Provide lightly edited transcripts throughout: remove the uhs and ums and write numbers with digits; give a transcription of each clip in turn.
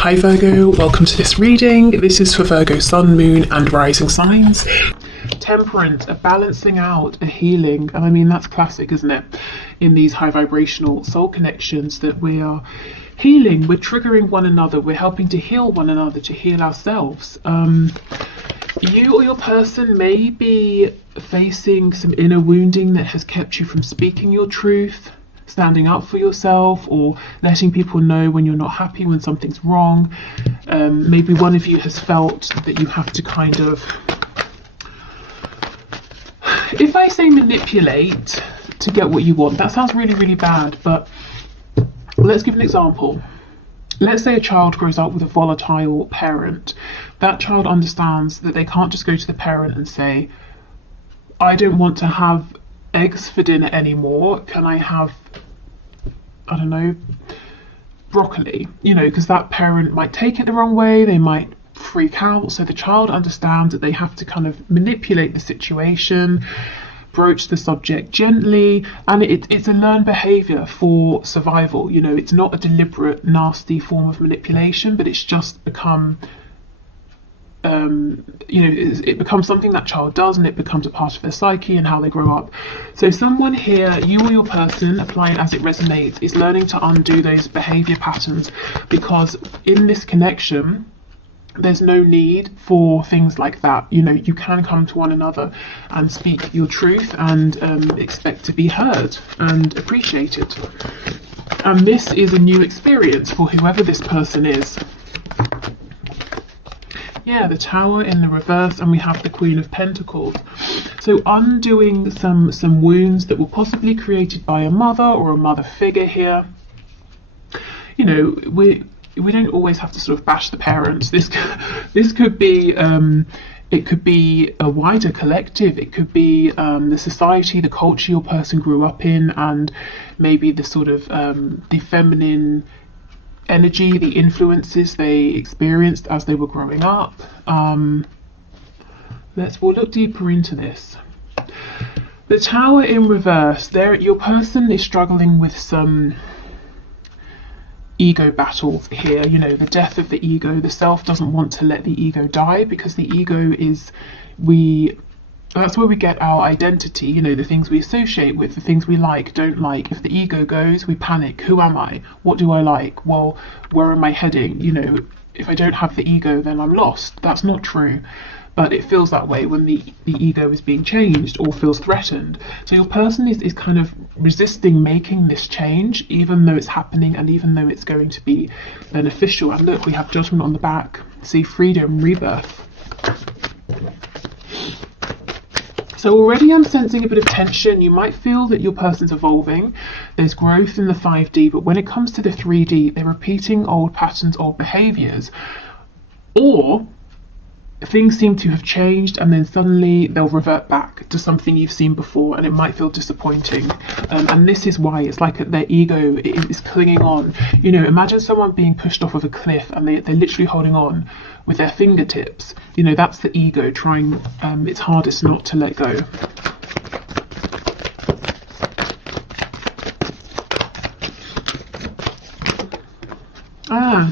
Hi Virgo, welcome to this reading. This is for Virgo Sun, Moon and Rising signs. Temperance, a balancing out, a healing, and I mean that's classic, isn't it? In these high vibrational soul connections that we are healing, we're triggering one another, we're helping to heal one another, to heal ourselves. You or your person may be facing some inner wounding that has kept you from speaking your truth, standing up for yourself, or letting people know when you're not happy, when something's wrong. Maybe one of you has felt that you have to kind of, if I say manipulate to get what you want, that sounds really, really bad, but let's give an example. Let's say a child grows up with a volatile parent. That child understands that they can't just go to the parent and say, I don't want to have eggs for dinner anymore, can I have, I don't know, broccoli, because that parent might take it the wrong way, they might freak out. So the child understands that they have to kind of manipulate the situation, broach the subject gently, and it's a learned behavior for survival. It's not a deliberate, nasty form of manipulation, but it's just become it becomes something that child does, and it becomes a part of their psyche and how they grow up. So someone here, you or your person, apply it as it resonates, is learning to undo those behavior patterns, because in this connection there's no need for things like that. You can come to one another and speak your truth and expect to be heard and appreciated. And this is a new experience for whoever this person is. Yeah, the Tower in the reverse, and we have the Queen of Pentacles. So undoing some wounds that were possibly created by a mother or a mother figure here. We don't always have to sort of bash the parents. This could be it could be a wider collective. It could be the society, the culture your person grew up in, and maybe the sort of the feminine energy, the influences they experienced as they were growing up. We'll look deeper into this. The Tower in reverse, there your person is struggling with some ego battles here. The death of the ego. The self doesn't want to let the ego die, because the ego is, that's where we get our identity, the things we associate with, the things we like, don't like. If the ego goes, we panic. Who am I? What do I like? Well, where am I heading? If I don't have the ego, then I'm lost. That's not true. But it feels that way when the ego is being changed or feels threatened. So your person is kind of resisting making this change, even though it's happening and even though it's going to be beneficial. And look, we have Judgment on the back. See, freedom, rebirth. So already I'm sensing a bit of tension. You might feel that your person's evolving. There's growth in the 5D, but when it comes to the 3D, they're repeating old patterns, old behaviors, or things seem to have changed and then suddenly they'll revert back to something you've seen before, and it might feel disappointing. And this is why it's like their ego is clinging on. Imagine someone being pushed off of a cliff and they're literally holding on with their fingertips. That's the ego trying its hardest not to let go.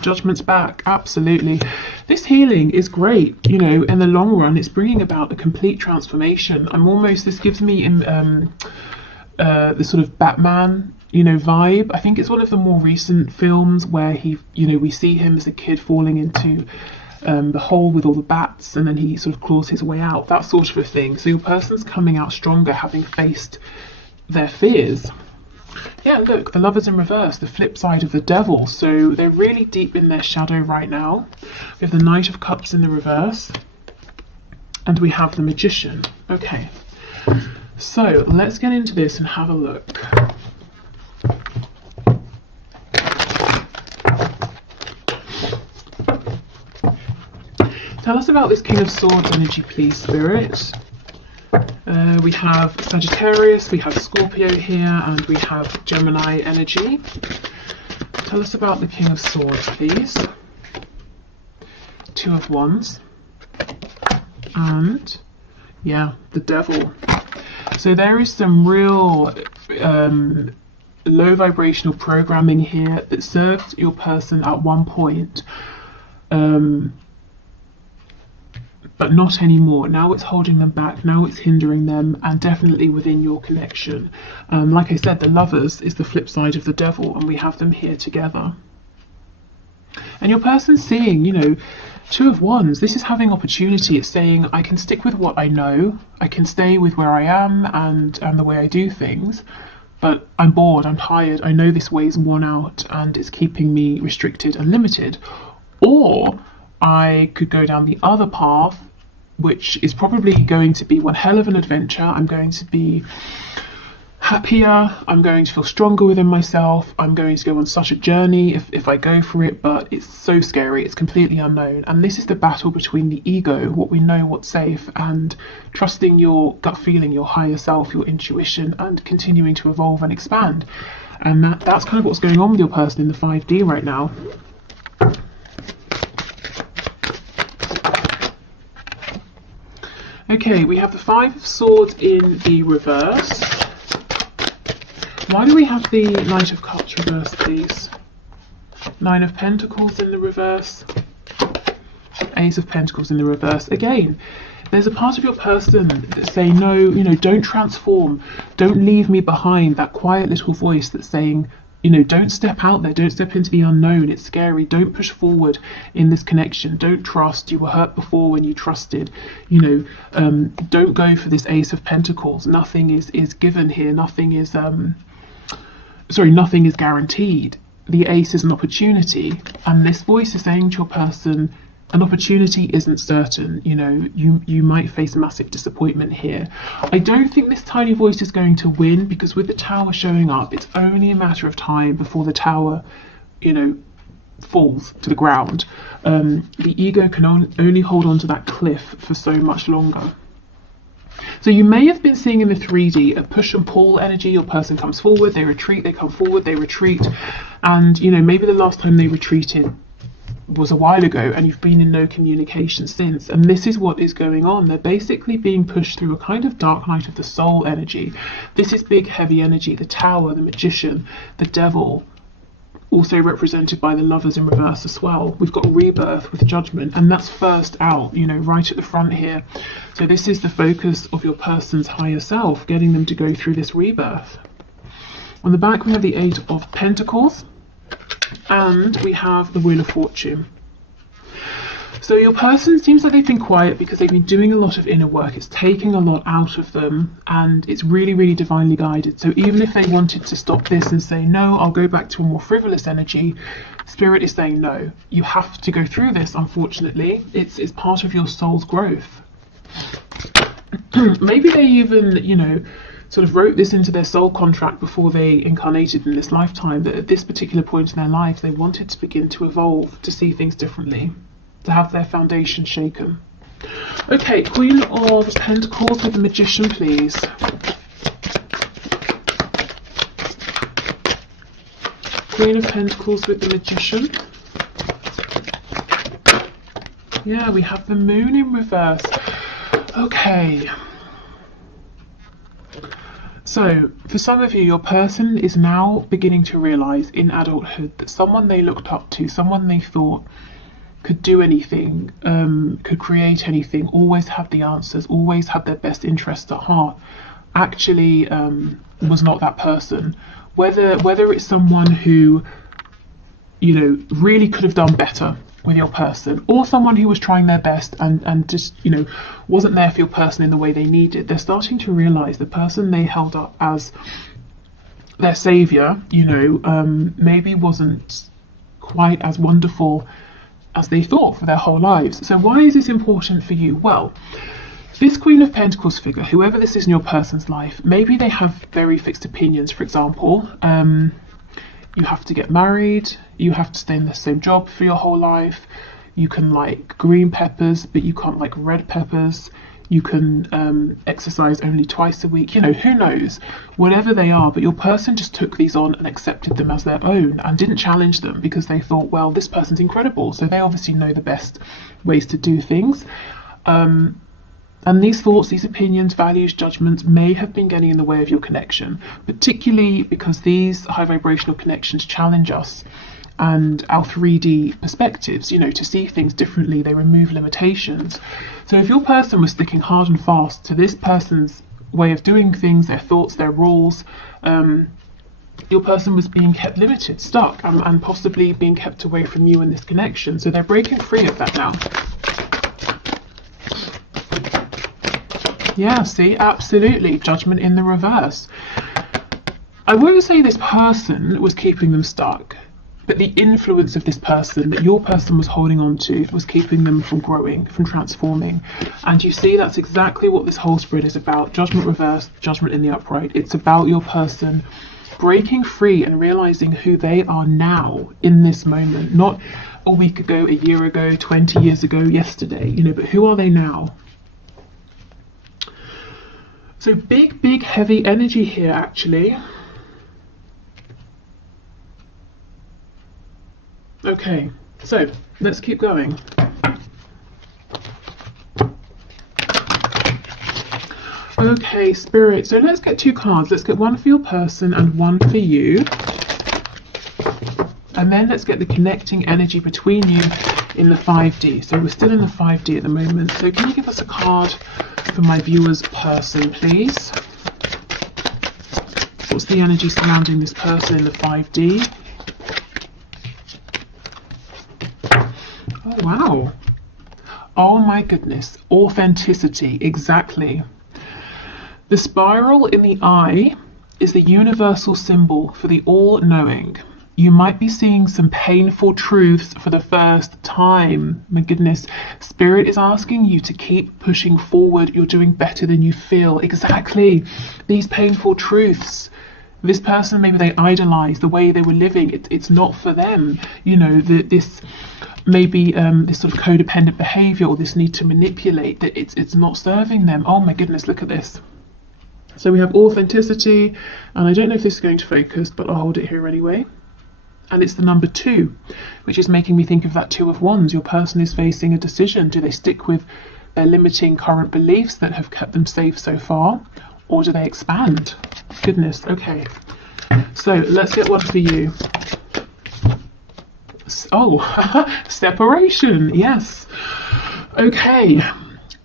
Judgment's back, absolutely. This healing is great, in the long run. It's bringing about a complete transformation. This gives me the sort of Batman, vibe. I think it's one of the more recent films where we see him as a kid falling into the hole with all the bats, and then he sort of claws his way out, that sort of a thing. So your person's coming out stronger, having faced their fears. Yeah, look, the Lovers in reverse, the flip side of the Devil. So they're really deep in their shadow right now. We have the Knight of Cups in the reverse, and we have the Magician. Okay, so let's get into this and have a look. Tell us about this King of Swords energy, please, Spirit. We have Sagittarius, we have Scorpio here, and we have Gemini energy. Tell us about the King of Swords, please. Two of Wands. And, yeah, the Devil. So there is some real low vibrational programming here that served your person at one point but not anymore. Now it's holding them back, now it's hindering them, and definitely within your connection. Like I said, the Lovers is the flip side of the Devil, and we have them here together. And your person's seeing, you know, Two of Wands. This is having opportunity. It's saying, I can stick with what I know, I can stay with where I am and the way I do things, but I'm bored, I'm tired, I know this way's worn out and it's keeping me restricted and limited. Or I could go down the other path, which is probably going to be one hell of an adventure. I'm going to be happier, I'm going to feel stronger within myself, I'm going to go on such a journey if I go for it, but it's so scary, it's completely unknown. And this is the battle between the ego, what we know, what's safe, and trusting your gut feeling, your higher self, your intuition, and continuing to evolve and expand. And that's kind of what's going on with your person in the 5D right now. Okay, we have the Five of Swords in the reverse. Why do we have the Knight of Cups reversed, please? Nine of Pentacles in the reverse. Ace of Pentacles in the reverse. Again, there's a part of your person that's saying, no, you know, don't transform. Don't leave me behind. That quiet little voice that's saying, you know, don't step out there. Don't step into the unknown. It's scary. Don't push forward in this connection. Don't trust. You were hurt before when you trusted. You know, don't go for this Ace of Pentacles. Nothing is given here. Nothing is nothing is guaranteed. The Ace is an opportunity, and this voice is saying to your person, an opportunity isn't certain. You know, you might face massive disappointment here. I don't think this tiny voice is going to win, because with the Tower showing up, it's only a matter of time before the Tower, you know, falls to the ground. The ego can only hold on to that cliff for so much longer. So you may have been seeing in the 3D a push and pull energy. Your person comes forward, they retreat, they come forward, they retreat. And, you know, maybe the last time they retreated was a while ago and you've been in no communication since. And this is what is going on. They're basically being pushed through a kind of dark night of the soul energy. This is big, heavy energy. The Tower, the Magician, the Devil, also represented by the Lovers in reverse as well. We've got Rebirth with Judgment, and that's first out, you know, right at the front here. So this is the focus of your person's higher self, getting them to go through this rebirth. On the back we have the Eight of Pentacles, and we have the Wheel of Fortune. So your person seems like they've been quiet because they've been doing a lot of inner work. It's taking a lot out of them, and it's really, really divinely guided. So even if they wanted to stop this and say, no, I'll go back to a more frivolous energy, Spirit is saying, no, you have to go through this, unfortunately. It's part of your soul's growth. Maybe they even, you know, sort of wrote this into their soul contract before they incarnated in this lifetime, that at this particular point in their life, they wanted to begin to evolve, to see things differently, to have their foundation shaken. Okay, Queen of Pentacles with the Magician, please. Queen of Pentacles with the Magician. Yeah, we have the Moon in reverse. Okay. So, for some of you, your person is now beginning to realise in adulthood that someone they looked up to, someone they thought could do anything, could create anything, always had the answers, always had their best interests at heart, actually was not that person. Whether it's someone who, you know, really could have done better with your person, or someone who was trying their best and just, you know, wasn't there for your person in the way they needed, they're starting to realise the person they held up as their saviour, you know, maybe wasn't quite as wonderful as they thought for their whole lives. So why is this important for you? Well, this Queen of Pentacles figure, whoever this is in your person's life, maybe they have very fixed opinions. For example, you have to get married, you have to stay in the same job for your whole life, you can like green peppers but you can't like red peppers, you can exercise only twice a week, you know, who knows, whatever they are. But your person just took these on and accepted them as their own and didn't challenge them because they thought, well, this person's incredible, so they obviously know the best ways to do things. And these thoughts, these opinions, values, judgments may have been getting in the way of your connection, particularly because these high vibrational connections challenge us and our 3D perspectives, you know, to see things differently. They remove limitations. So if your person was sticking hard and fast to this person's way of doing things, their thoughts, their rules, your person was being kept limited, stuck, and possibly being kept away from you in this connection. So they're breaking free of that now. Yeah, see, absolutely. Judgment in the reverse. I won't say this person was keeping them stuck, but the influence of this person that your person was holding on to was keeping them from growing, from transforming. And you see, that's exactly what this whole spread is about. Judgment reversed, judgment in the upright. It's about your person breaking free and realizing who they are now in this moment, not a week ago, a year ago, 20 years ago, yesterday, you know, but who are they now? So big, heavy energy here, actually. Okay, so let's keep going. Okay, Spirit, so let's get 2 cards. Let's get one for your person and one for you. And then let's get the connecting energy between you in the 5D. So we're still in the 5D at the moment. So can you give us a card for my viewer's person, please? What's the energy surrounding this person in the 5D? Oh, wow. Oh my goodness. Authenticity, exactly. The spiral in the eye is the universal symbol for the all-knowing. You might be seeing some painful truths for the first time. My goodness, Spirit is asking you to keep pushing forward. You're doing better than you feel. Exactly. These painful truths. This person, maybe they idolize the way they were living. It's not for them. You know, this maybe this sort of codependent behavior or this need to manipulate, that it's not serving them. Oh my goodness, look at this. So we have authenticity, and I don't know if this is going to focus, but I'll hold it here anyway. And it's the number 2, which is making me think of that 2 of Wands. Your person is facing a decision. Do they stick with their limiting current beliefs that have kept them safe so far, or do they expand? Goodness, okay. So let's get one for you. Oh, separation, yes. Okay.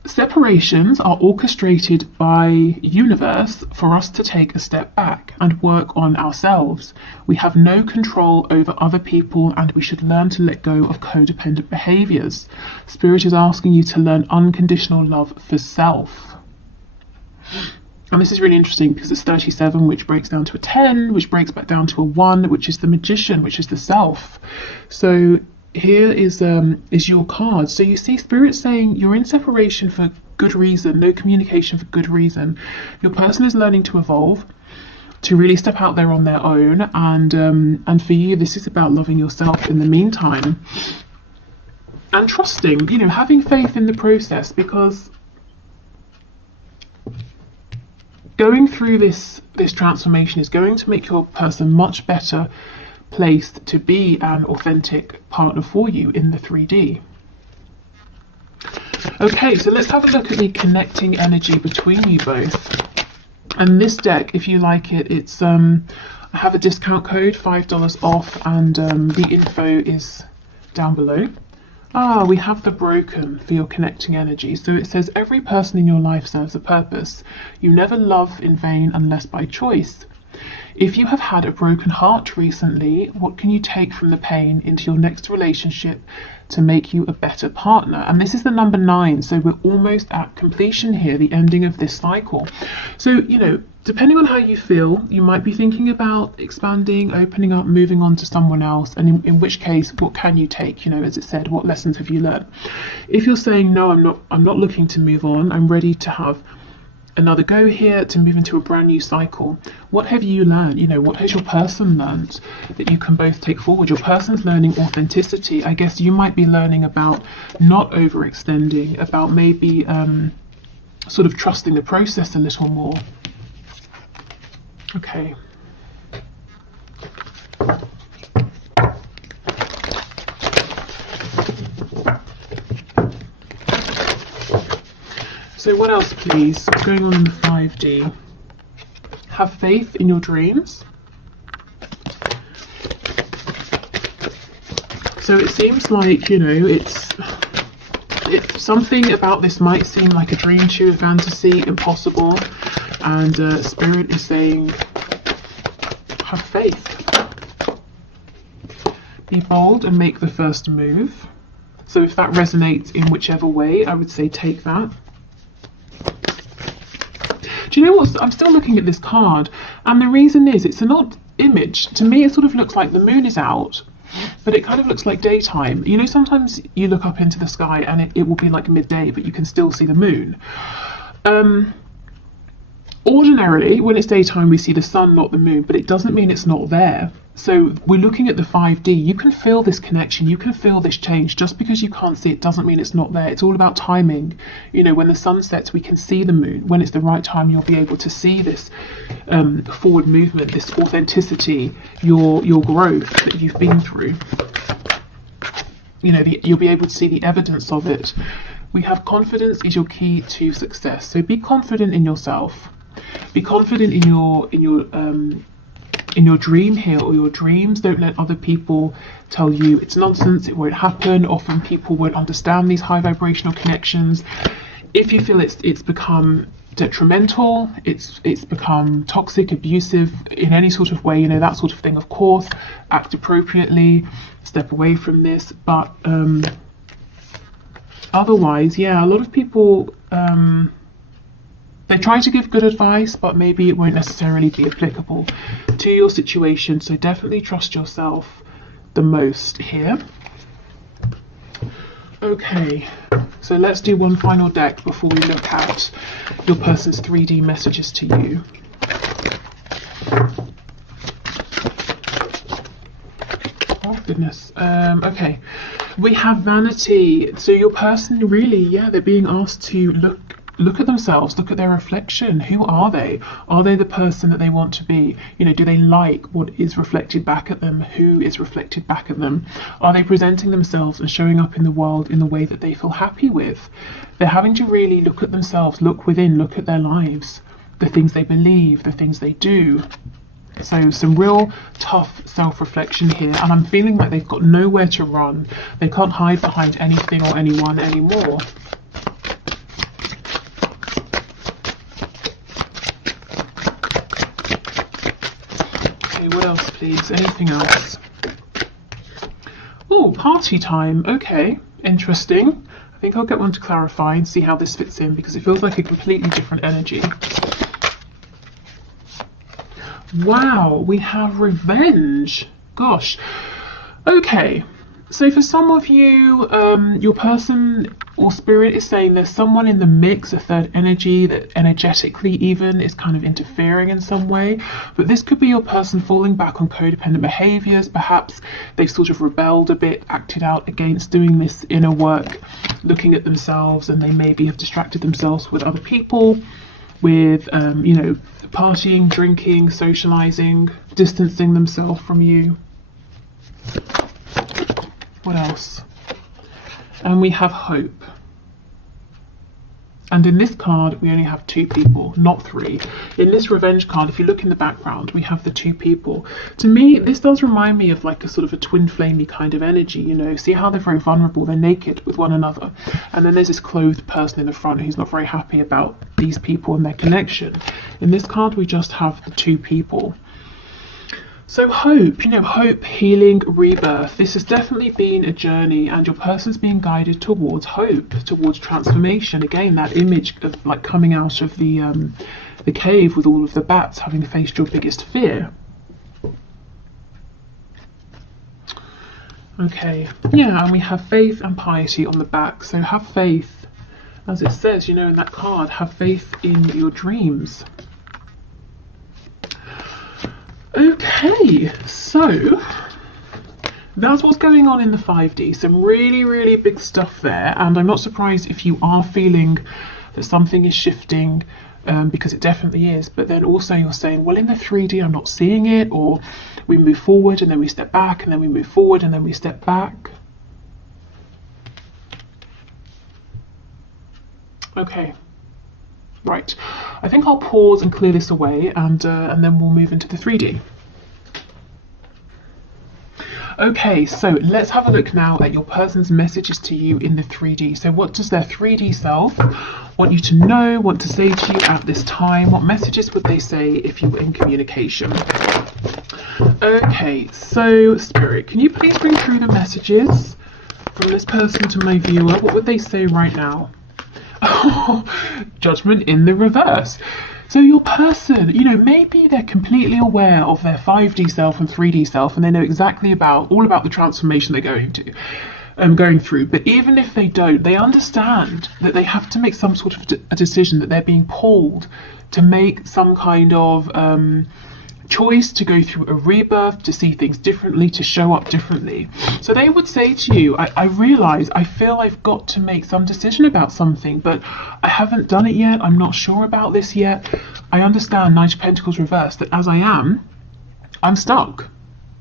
Separations are orchestrated by universe for us to take a step back and work on ourselves. We have no control over other people, and we should learn to let go of codependent behaviors. Spirit is asking you to learn unconditional love for self. And this is really interesting because it's 37, which breaks down to a 10, which breaks back down to a 1, which is the magician, which is the self. So here is your card. So you see Spirit saying you're in separation for good reason, no communication for good reason. Your person is learning to evolve, to really step out there on their own, and for you this is about loving yourself in the meantime and trusting, you know, having faith in the process, because going through this transformation is going to make your person much better placed to be an authentic partner for you in the 3D. Okay, so let's have a look at the connecting energy between you both. And this deck, if you like it, it's I have a discount code, $5 off, and the info is down below. Ah, we have the broken for your connecting energy. So it says every person in your life serves a purpose. You never love in vain unless by choice. If you have had a broken heart recently, what can you take from the pain into your next relationship to make you a better partner? And this is the number 9, so we're almost at completion here, the ending of this cycle. So, you know, depending on how you feel, you might be thinking about expanding, opening up, moving on to someone else, and in which case, what can you take? You know, as it said, what lessons have you learned? If you're saying, no, I'm not looking to move on, I'm ready to have another go here, to move into a brand new cycle. What have you learned? You know, what has your person learned that you can both take forward? Your person's learning authenticity. I guess you might be learning about not overextending, about maybe sort of trusting the process a little more. Okay. So what else, please? What's going on in the 5D? Have faith in your dreams. So it seems like, you know, it's something about this might seem like a dream to you, a fantasy, impossible, and Spirit is saying, have faith. Be bold and make the first move. So if that resonates in whichever way, I would say take that. Do you know what? I'm still looking at this card, and the reason is it's an odd image. To me, it sort of looks like the moon is out, but it kind of looks like daytime. You know, sometimes you look up into the sky and it will be like midday, but you can still see the moon. Ordinarily, when it's daytime, we see the sun, not the moon, but it doesn't mean it's not there. So we're looking at the 5D. You can feel this connection. You can feel this change. Just because you can't see it doesn't mean it's not there. It's all about timing. You know, when the sun sets, we can see the moon. When it's the right time, you'll be able to see this forward movement, this authenticity, your growth that you've been through. You know, you'll be able to see the evidence of it. We have confidence is your key to success. So be confident in yourself. Be confident in your dream here, or your dreams. Don't let other people tell you it's nonsense, it won't happen. Often people won't understand these high vibrational connections. If you feel it's become detrimental, it's become toxic, abusive in any sort of way, you know, that sort of thing, of course, act appropriately, step away from this. But otherwise, yeah, a lot of people they try to give good advice, but maybe it won't necessarily be applicable to your situation. So definitely trust yourself the most here. Okay, so let's do one final deck before we look at your person's 3D messages to you. Oh goodness. Okay, we have vanity. So your person really, yeah, they're being asked to look at themselves, look at their reflection. Who are they? Are they the person that they want to be? You know, do they like what is reflected back at them? Who is reflected back at them? Are they presenting themselves and showing up in the world in the way that they feel happy with? They're having to really look at themselves, look within, look at their lives, the things they believe, the things they do. So some real tough self-reflection here, and I'm feeling like they've got nowhere to run. They can't hide behind anything or anyone anymore. What else, please? Anything else? Oh, party time. Okay, interesting. I think I'll get one to clarify and see how this fits in, because it feels like a completely different energy. Wow, we have revenge. Gosh. Okay, so for some of you, your person or spirit is saying there's someone in the mix, a third energy that energetically even is kind of interfering in some way. But this could be your person falling back on codependent behaviors. Perhaps they've sort of rebelled a bit, acted out against doing this inner work, looking at themselves, and they maybe have distracted themselves with other people, with you know, partying, drinking, socializing, distancing themselves from you. What else? And we have hope. And in this card, we only have 2 people, not 3. In this revenge card, if you look in the background, we have the 2 people. To me, this does remind me of like a sort of a twin flamey kind of energy, you know. See how they're very vulnerable, they're naked with one another. And then there's this clothed person in the front who's not very happy about these people and their connection. In this card, we just have the 2 people. So hope, you know, hope, healing, rebirth. This has definitely been a journey, and your person's being guided towards hope, towards transformation. Again, that image of like coming out of the cave with all of the bats, having faced your biggest fear. Okay, yeah, and we have faith and piety on the back. So have faith, as it says, you know, in that card, have faith in your dreams. Okay, so that's what's going on in the 5D. Some really, really big stuff there, and I'm not surprised if you are feeling that something is shifting, because it definitely is. But then also you're saying, well, in the 3D I'm not seeing it, or we move forward and then we step back, and then we move forward and then we step back. Okay. Right, I think I'll pause and clear this away, and then we'll move into the 3D. Okay, so let's have a look now at your person's messages to you in the 3D. So what does their 3D self want you to know, want to say to you at this time? What messages would they say if you were in communication? Okay, so Spirit, can you please bring through the messages from this person to my viewer? What would they say right now? Oh, Judgment in the reverse. So your person, you know, maybe they're completely aware of their 5D self and 3D self, and they know exactly all about the transformation they're going through. But even if they don't, they understand that they have to make some sort of a decision, that they're being pulled to make some kind of choice, to go through a rebirth, to see things differently, to show up differently. So they would say to you, I realise, I feel I've got to make some decision about something, but I haven't done it yet. I'm not sure about this yet. I understand, Knight of Pentacles reversed, that as I'm stuck.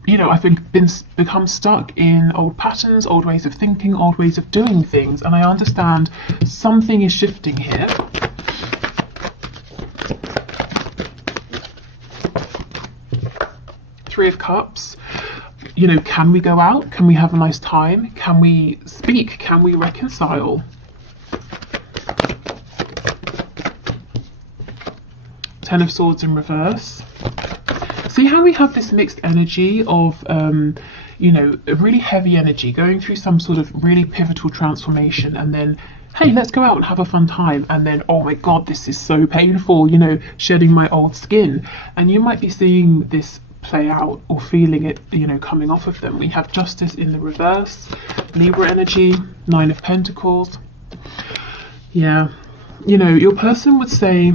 You know, I've become stuck in old patterns, old ways of thinking, old ways of doing things, and I understand something is shifting here. Three of Cups. You know, can we go out? Can we have a nice time? Can we speak? Can we reconcile? Ten of Swords in reverse. See how we have this mixed energy of, you know, a really heavy energy going through some sort of really pivotal transformation, and then, hey, let's go out and have a fun time, and then, oh my God, this is so painful, you know, shedding my old skin. And you might be seeing this play out or feeling it, you know, coming off of them. We have Justice in the reverse, Libra energy, Nine of Pentacles. Yeah, you know, your person would say,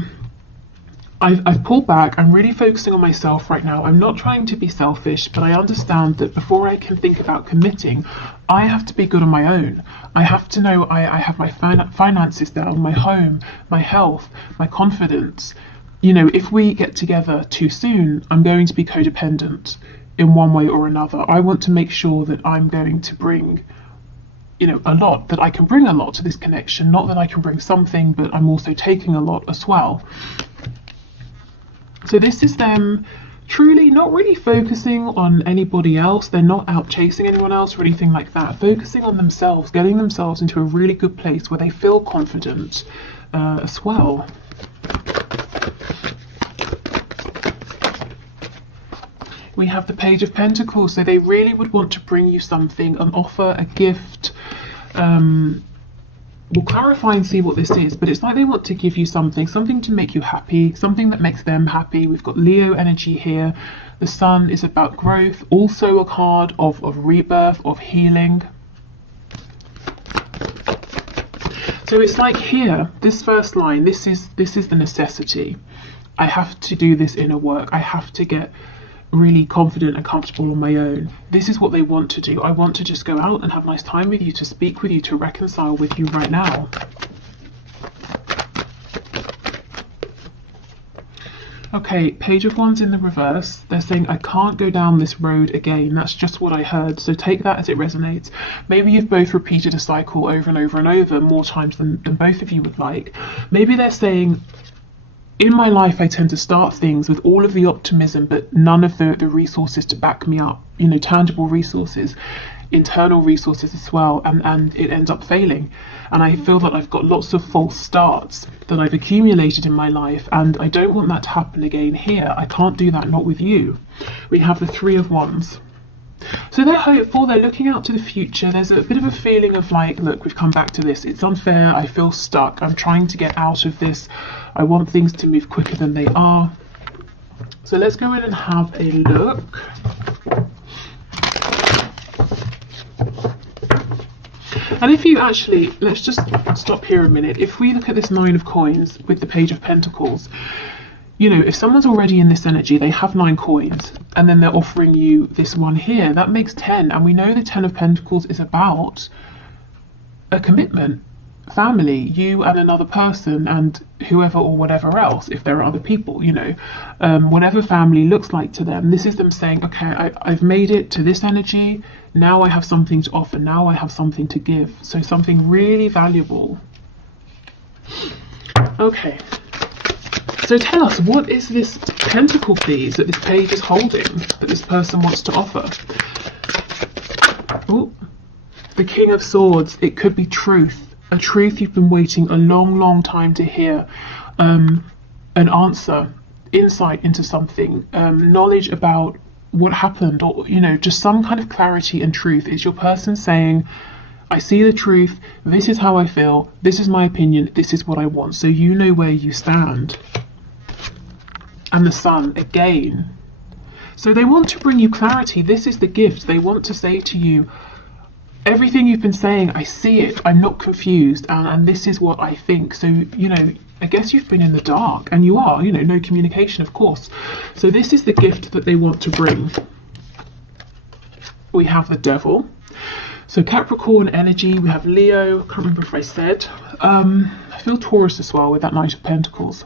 I've pulled back. I'm really focusing on myself right now. I'm not trying to be selfish, but I understand that before I can think about committing, I have to be good on my own. I have to know I have my finances down, my home, my health, my confidence. You know, if we get together too soon, I'm going to be codependent in one way or another. I want to make sure that I'm going to bring, you know, a lot, that I can bring a lot to this connection, not that I can bring something, but I'm also taking a lot as well. So this is them truly not really focusing on anybody else. They're not out chasing anyone else or anything like that. Focusing on themselves, getting themselves into a really good place where they feel confident as well. We have the Page of Pentacles, so they really would want to bring you something, an offer, a gift. We'll clarify and see what this is, but it's like they want to give you something to make you happy, something that makes them happy. We've got Leo energy here. The Sun is about growth, also a card of rebirth, of healing. So it's like here, this first line, this is the necessity. I have to do this inner work. I have to get really confident and comfortable on my own. This is what they want to do. I want to just go out and have a nice time with you, to speak with you, to reconcile with you right now. Okay, Page of Wands in the reverse. They're saying, I can't go down this road again. That's just what I heard. So take that as it resonates. Maybe you've both repeated a cycle over and over and over, more times than both of you would like. Maybe they're saying, in my life, I tend to start things with all of the optimism, but none of the resources to back me up, you know, tangible resources, internal resources as well, and it ends up failing. And I feel that I've got lots of false starts that I've accumulated in my life, and I don't want that to happen again here. I can't do that, not with you. We have the Three of Wands. So they're hopeful, they're looking out to the future. There's a bit of a feeling of like, look, we've come back to this. It's unfair, I feel stuck, I'm trying to get out of this. I want things to move quicker than they are. So let's go in and have a look. And if you actually, let's just stop here a minute. If we look at this Nine of Coins with the Page of Pentacles, you know, if someone's already in this energy, they have 9 coins, and then they're offering you this one here, that makes 10. And we know the 10 of Pentacles is about a commitment, family, you and another person, and whoever or whatever else, if there are other people, you know, whatever family looks like to them. This is them saying, okay, I've made it to this energy, now I have something to offer, now I have something to give. So something really valuable. Okay. So tell us, what is this pentacle, please, that this page is holding, that this person wants to offer? Oh, the King of Swords. It could be truth, a truth you've been waiting a long time to hear, an answer, insight into something, knowledge about what happened, or just some kind of clarity and truth. It's your person saying, I see the truth, this is how I feel, this is my opinion, this is what I want, so you know where you stand. And the Sun again. So they want to bring you clarity. This is the gift. They want to say to you, everything you've been saying, I see it, I'm not confused, and this is what I think. So, I guess you've been in the dark, and you are, no communication, of course. So this is the gift that they want to bring. We have the Devil. So Capricorn energy, we have Leo, I can't remember if I said. I feel Taurus as well with that Knight of Pentacles.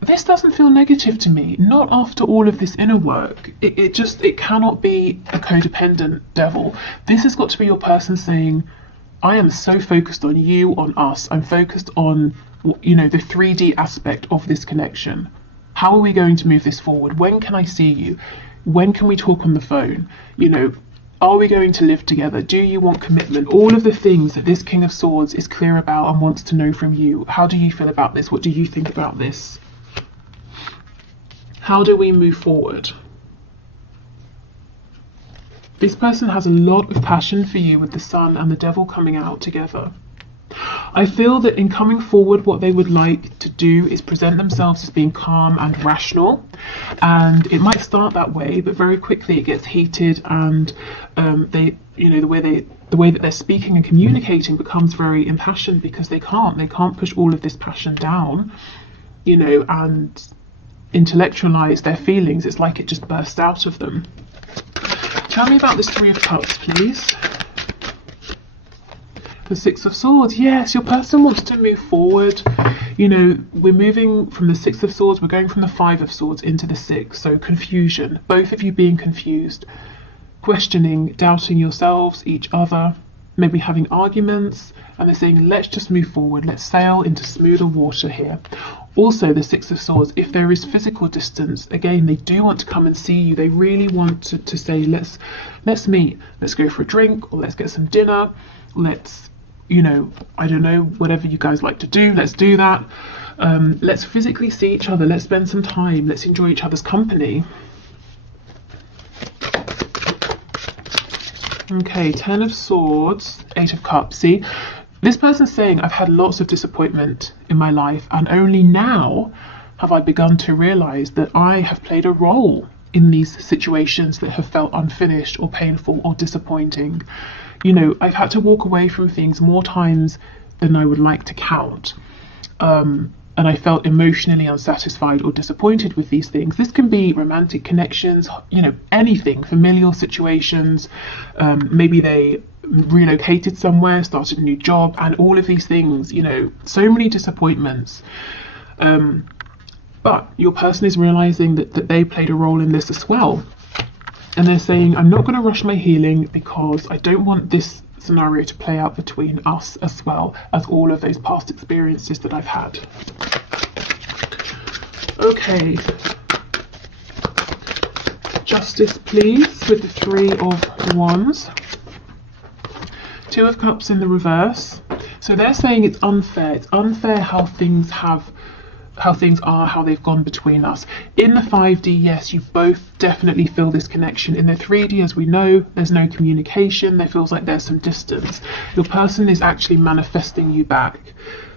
This doesn't feel negative to me, not after all of this inner work. It cannot be a codependent devil. This has got to be your person saying, I am so focused on you, on us. I'm focused on, the 3D aspect of this connection. How are we going to move this forward? When can I see you? When can we talk on the phone? Are we going to live together? Do you want commitment? All of the things that this King of Swords is clear about and wants to know from you. How do you feel about this? What do you think about this? How do we move forward? This person has a lot of passion for you with the Sun and the Devil coming out together. I feel that in coming forward, what they would like to do is present themselves as being calm and rational. And it might start that way, but very quickly it gets heated, and the way that they're speaking and communicating becomes very impassioned, because they can't push all of this passion down, and intellectualize their feelings. It's like it just bursts out of them. Tell me about this Three of Cups, please. The Six of Swords. Yes, your person wants to move forward. We're moving from the Six of Swords, we're going from the Five of Swords into the Six. So confusion, both of you being confused, questioning, doubting yourselves, each other, maybe having arguments, and they're saying, let's just move forward, let's sail into smoother water here. Also, the Six of Swords, if there is physical distance, again, they do want to come and see you. They really want to say, let's meet, let's go for a drink, or let's get some dinner, let's, I don't know, whatever you guys like to do, let's do that. Let's physically see each other, let's spend some time, let's enjoy each other's company. Okay, Ten of Swords, Eight of Cups. See, this person's saying, I've had lots of disappointment in my life, and only now have I begun to realize that I have played a role in these situations that have felt unfinished or painful or disappointing. I've had to walk away from things more times than I would like to count. And I felt emotionally unsatisfied or disappointed with these things. This can be romantic connections, anything, familial situations. Maybe they relocated somewhere, started a new job, and all of these things, so many disappointments. But your person is realizing that they played a role in this as well. And they're saying, I'm not going to rush my healing because I don't want this scenario to play out between us as well as all of those past experiences that I've had. Okay. Justice, please, with the Three of Wands. Two of Cups in the reverse. So they're saying it's unfair. It's unfair how things are, how they've gone between us. In the 5D, yes, you both definitely feel this connection. In the 3D, as we know, there's no communication. There feels like there's some distance. Your person is actually manifesting you back.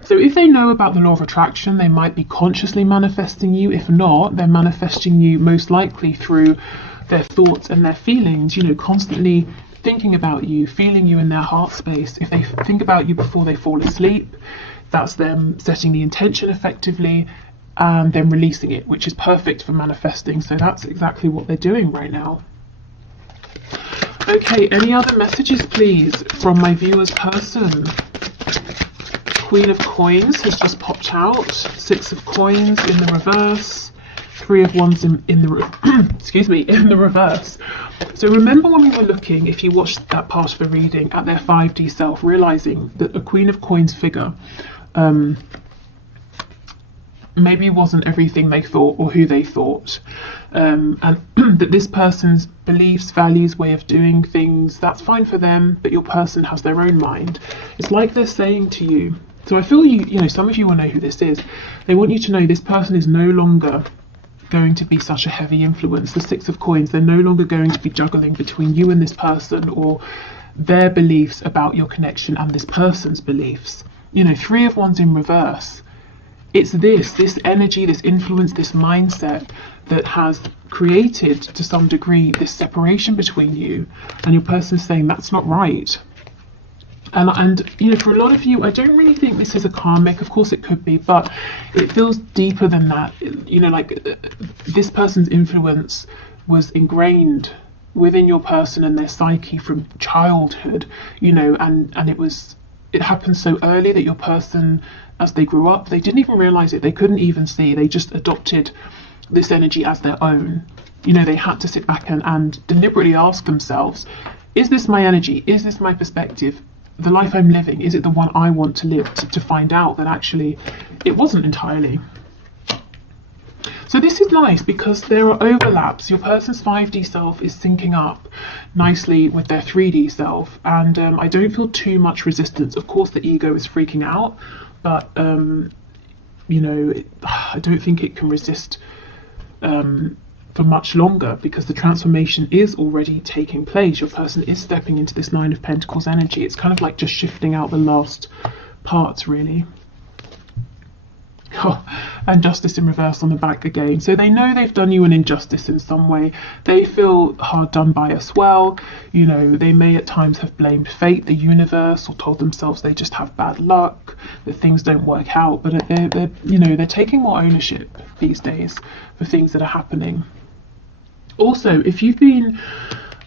So if they know about the law of attraction, they might be consciously manifesting you. If not, they're manifesting you most likely through their thoughts and their feelings, constantly thinking about you, feeling you in their heart space. If they think about you before they fall asleep, that's them setting the intention effectively and then releasing it, which is perfect for manifesting. So that's exactly what they're doing right now. Okay, any other messages, please, from my viewer's person? Queen of Coins has just popped out. Six of Coins in the reverse. Three of Wands in the excuse me, in the reverse. So remember when we were looking, if you watched that part of the reading, at their 5D self, realizing that a Queen of Coins figure maybe wasn't everything they thought or who they thought, and that this person's beliefs, values, way of doing things, that's fine for them, but your person has their own mind. It's like they're saying to you, so I feel you know, some of you will know who this is. They want you to know this person is no longer going to be such a heavy influence. The Six of Coins, they're no longer going to be juggling between you and this person, or their beliefs about your connection and this person's beliefs. You know, Three of Wands in reverse. It's this energy, this influence, this mindset that has created to some degree this separation between you, and your person saying that's not right. And you know, for a lot of you, I don't really think this is a karmic. Of course it could be, but it feels deeper than that. You know, like this person's influence was ingrained within your person and their psyche from childhood, you know, and it happened so early that your person, as they grew up, they didn't even realize it. They couldn't even see. They just adopted this energy as their own. You know, they had to sit back and deliberately ask themselves, is this my energy? Is this my perspective? The life I'm living, is it the one I want to live? To find out that actually it wasn't entirely. So this is nice because there are overlaps. Your person's 5D self is syncing up nicely with their 3D self, and I don't feel too much resistance. Of course the ego is freaking out, but you know, I don't think it can resist for much longer, because the transformation is already taking place. Your person is stepping into this Nine of Pentacles energy. It's kind of like just shifting out the last parts, really. Oh, and Justice in reverse on the back again. So they know they've done you an injustice in some way. They feel hard done by as well. You know, they may at times have blamed fate, the universe, or told themselves they just have bad luck, that things don't work out. But they're you know, they're taking more ownership these days for things that are happening. Also, if you've been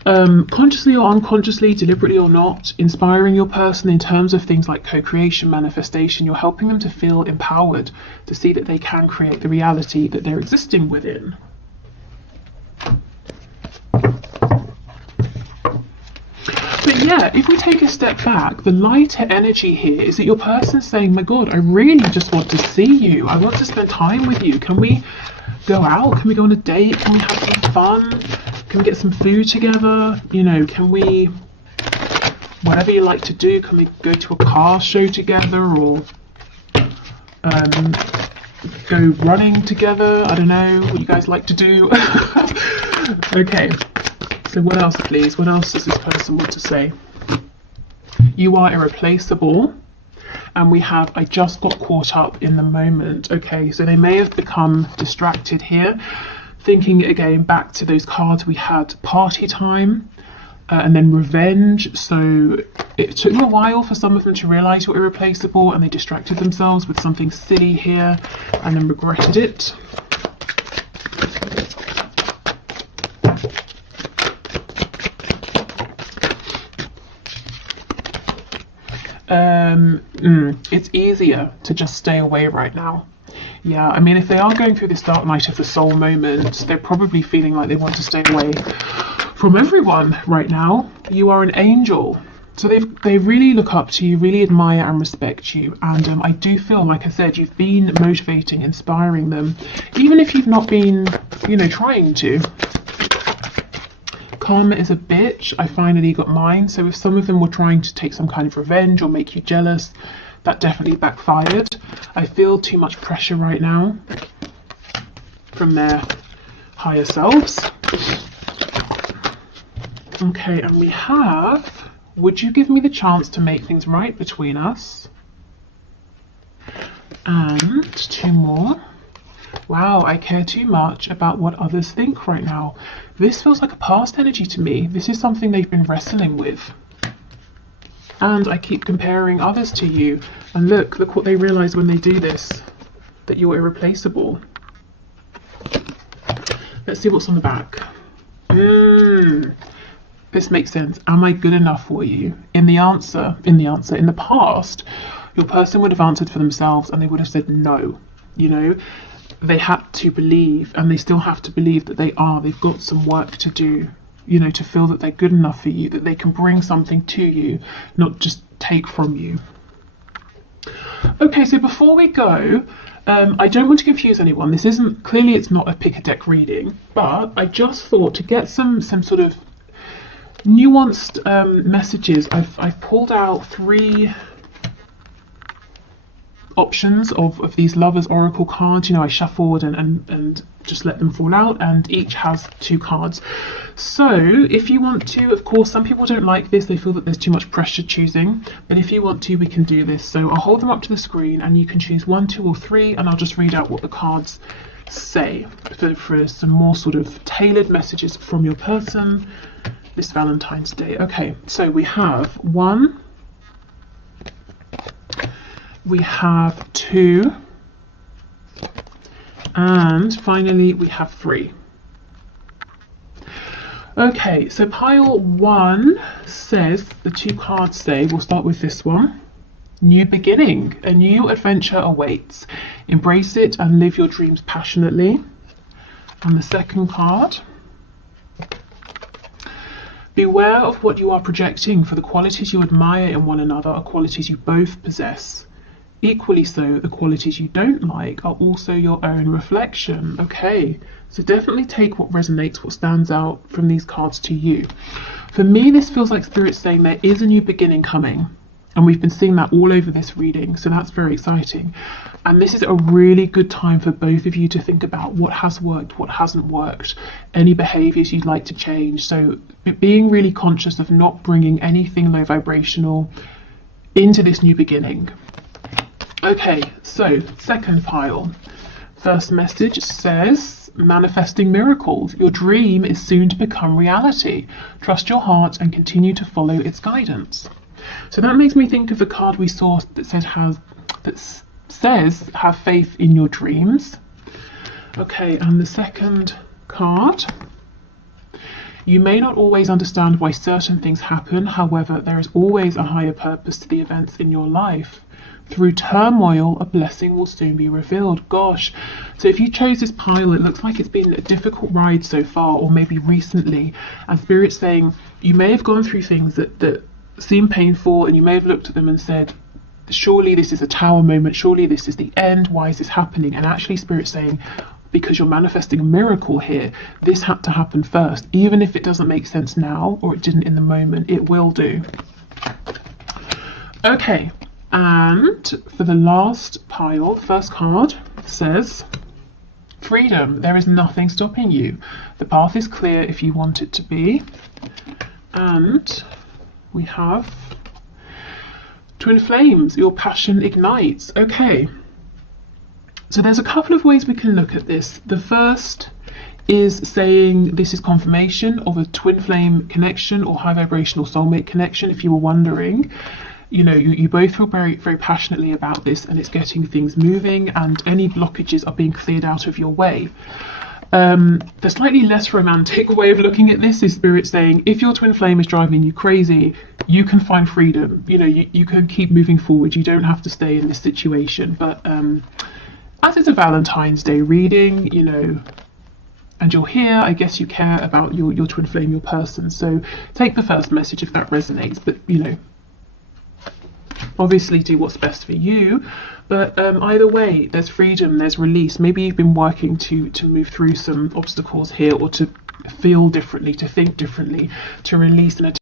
consciously or unconsciously, deliberately or not, inspiring your person in terms of things like co-creation, manifestation, you're helping them to feel empowered, to see that they can create the reality that they're existing within. But yeah, if we take a step back, the lighter energy here is that your person's saying, my God, I really just want to see you. I want to spend time with you. Can we go out? Can we go on a date? Can we have some fun? Can we get some food together? You know, can we, whatever you like to do, can we go to a car show together, or go running together? I don't know what you guys like to do. Okay, so what else, please? What else does this person want to say? You are irreplaceable. And we have, I just got caught up in the moment. Okay, so they may have become distracted here, thinking again back to those cards we had, party time, and then revenge. So it took a while for some of them to realize you're irreplaceable, and they distracted themselves with something silly here and then regretted it. It's easier to just stay away right now. Yeah, I mean, if they are going through this dark night of the soul moment, they're probably feeling like they want to stay away from everyone right now. You are an angel. So they really look up to you, really admire and respect you. And I do feel, like I said, you've been motivating, inspiring them, even if you've not been, you know, trying to. Karma is a bitch. I finally got mine. So if some of them were trying to take some kind of revenge or make you jealous, that definitely backfired. I feel too much pressure right now from their higher selves. Okay, and we have, would you give me the chance to make things right between us? And two more. Wow, I care too much about what others think right now. This feels like a past energy to me. This is something they've been wrestling with. And I keep comparing others to you. And look what they realize when they do this, that you're irreplaceable. Let's see what's on the back. This makes sense. Am I good enough for you? In the past, your person would have answered for themselves and they would have said no. You know, they had to believe, and they still have to believe that they've got some work to do, you know, to feel that they're good enough for you, that they can bring something to you, not just take from you. Okay, so before we go, I don't want to confuse anyone. This isn't, clearly it's not a pick a deck reading, but I just thought to get some sort of nuanced messages, I've pulled out 3 options of these lovers oracle cards. You know, I shuffled and just let them fall out, and each has 2 cards. So if you want to, of course, some people don't like this, they feel that there's too much pressure choosing, but if you want to, we can do this. So I'll hold them up to the screen and you can choose 1, 2 or 3, and I'll just read out what the cards say for some more sort of tailored messages from your person this Valentine's Day. Okay, so we have 1, we have 2, and finally we have 3. Okay, so pile 1 says, the 2 cards say, we'll start with this one, new beginning, a new adventure awaits, embrace it and live your dreams passionately. And the second card, beware of what you are projecting, for the qualities you admire in one another are qualities you both possess. Equally so, the qualities you don't like are also your own reflection. Okay, so definitely take what resonates, what stands out from these cards to you. For me, this feels like Spirit's saying there is a new beginning coming, and we've been seeing that all over this reading, so that's very exciting. And this is a really good time for both of you to think about what has worked, what hasn't worked, any behaviours you'd like to change. So being really conscious of not bringing anything low vibrational into this new beginning. Okay, so second pile. First message says, manifesting miracles. Your dream is soon to become reality. Trust your heart and continue to follow its guidance. So that makes me think of the card we saw that says have faith in your dreams. Okay, and the second card, you may not always understand why certain things happen. However, there is always a higher purpose to the events in your life. Through turmoil, a blessing will soon be revealed. Gosh, so if you chose this pile, it looks like it's been a difficult ride so far, or maybe recently, and Spirit's saying you may have gone through things that seem painful, and you may have looked at them and said, surely this is a tower moment, surely this is the end, why is this happening? And actually Spirit's saying, because you're manifesting a miracle here, this had to happen first. Even if it doesn't make sense now, or it didn't in the moment, it will do. Okay, and for the last pile, the first card says, freedom. There is nothing stopping you. The path is clear if you want it to be. And we have twin flames, your passion ignites. Okay, so there's a couple of ways we can look at this. The first is saying this is confirmation of a twin flame connection or high vibrational soulmate connection. If you were wondering, you know, you both feel very, very passionately about this, and it's getting things moving, and any blockages are being cleared out of your way. The slightly less romantic way of looking at this is Spirit saying, if your twin flame is driving you crazy, you can find freedom. You know, you can keep moving forward. You don't have to stay in this situation. But as it's a Valentine's Day reading, you know, and you're here, I guess you care about your twin flame, your person. So take the first message if that resonates. But, you know, obviously do what's best for you, but either way, there's freedom, there's release. Maybe you've been working to move through some obstacles here, or to feel differently, to think differently, to release and